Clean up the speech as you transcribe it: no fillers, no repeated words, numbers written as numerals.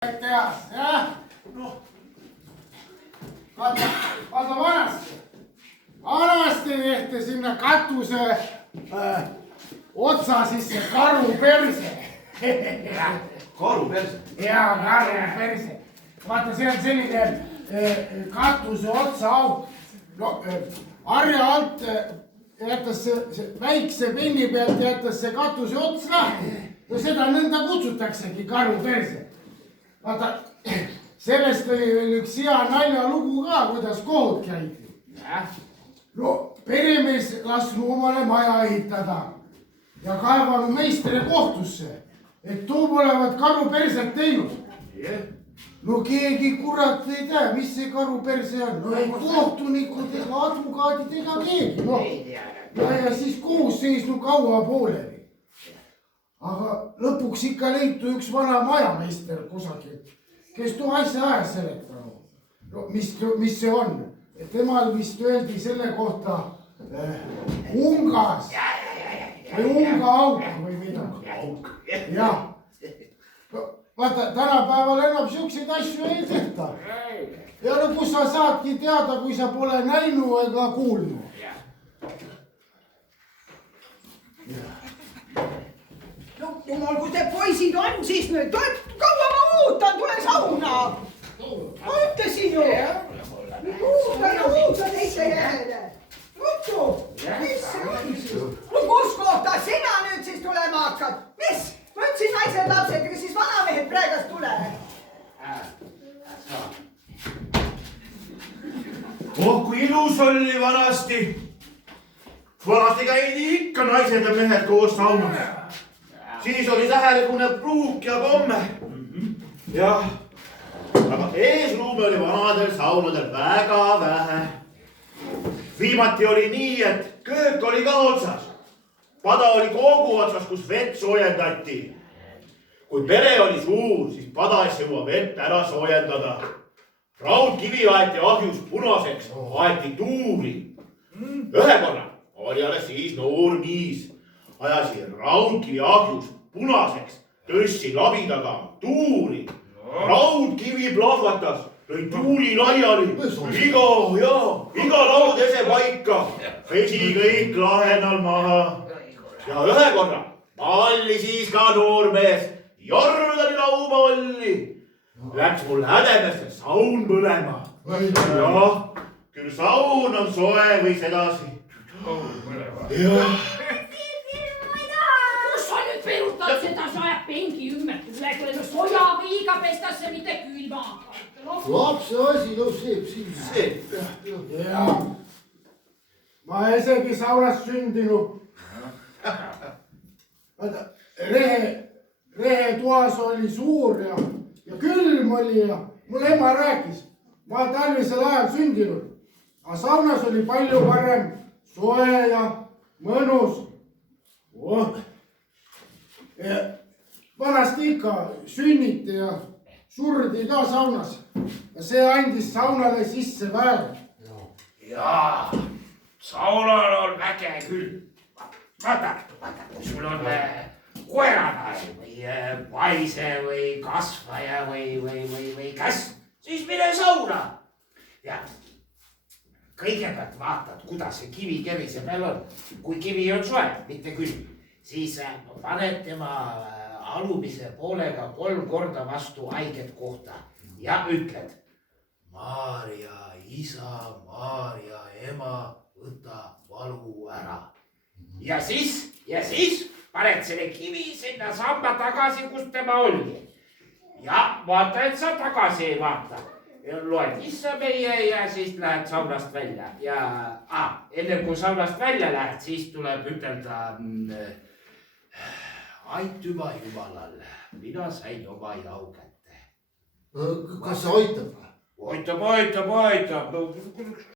Tehas, jah? Noh. Vaata vanasti tehti sinna katuse otsa sisse karu perse. Karu perse? Jaa, karu perse. Vaata, see on selline katuse otsa auk. No, harja alt jätas see väikse penni pealt jätas see katuse ots lahti. No seda nõnda kutsutaksegi karu perse. Vaata, sellest oli veel üks hea naljalugu ka, kuidas kohut käidi. No, peremees lasknu omale maja ehitada ja kaevanud meistri kohtusse, et too polevat karu perset teinud. No keegi kurat ei tea, mis see karu perse on. No ei kohtunikud ega advokaadid ega keegi. No. Ja siis kohus seisnu kaua pooleli. Aga lõpuks ikka leitu üks vana majameister kusagilt, kes too asja ajas seletanud. No mis see on? Temal vist öeldi selle kohta ungas või unga auk või midagi. Jah. Vaata, tänapäeval enam siukseid asju ei tehta. Ja no kus sa saadki teada, kui sa pole näinud ega kuulnud. Jumal, kui te poisid on, siis nüüd, kaua ma ootan, tule sauna. Ma ütlesin ju. Uuta teiste järele. Nuttu, mis see on? No kus kohta sina nüüd siis tulema hakkad? Mis? Ma ütlesin naised lapsed, ega siis vanamehed praegast tule. Oh, kui ilus oli vanasti. Vanasti käidi ikka naised ja mehed koos saunas. Siis oli tähelikune pruuk ja komme. Jah, aga eesruume oli vanadel saunadel väga vähe. Viimati oli nii, et köök oli ka otsas. Pada oli kogu otsas, kus vett soojendati. Kui pere oli suur, siis pada ei jõua vett ära soojendada. Raudkivi aeti ahjus punaseks, aeti tuuli. Ühe korra oli alles siis noor miis. Ajasi raudkivi ahjus punaseks, tõssi labidaga tuuli. Raudkivi plahvatas, lõi tuuli laiali. Iga laud ese paika. Pesi kõik lahenal maha. Ja ühe korra palli siis ka noormees. Jordani lauma olli. Läks mul hädemesse saun põlema. Jah, küll saun on soe või sedasi. Jah. Peerutad seda, sa ajab pengi ümmert üle, kui sojaviiga pestasse, mitte külma. Lapse asi, no seep. Jaa. Ma isegi saunas sündinud. Vaata, rehetoas oli suur ja külm oli ja mul ema rääkis. Ma olen talvisel ajal sündinud. Aga saunas oli palju parem, soe ja mõnus. Vanasti ikka sünniti ja surdi ka saunas. Ja see andis saunale sisse väär. Jaa, saunal on väge küll. Vaata, kui sul on koeranael või paise või kasvaja või käsn, siis mine sauna. Ja kõigepealt vaatad, kuidas see kivi kemise peal on. Kui kivi on soe, mitte külm, siis paned tema alumise poolega 3 korda vastu haiget kohta ja ütled: Maarja isa, Maarja ema, võta valu ära. Ja siis paned selle kivi sinna samba tagasi, kus tema oli. Ja vaata, et sa tagasi ei vaata. Loed issa meie ja siis lähed saunast välja. Ja enne kui saunast välja lähed, siis tuleb ütelda: aitüma Jumalal, mina sain oma jau kätte. Kas see aitab? Aitab.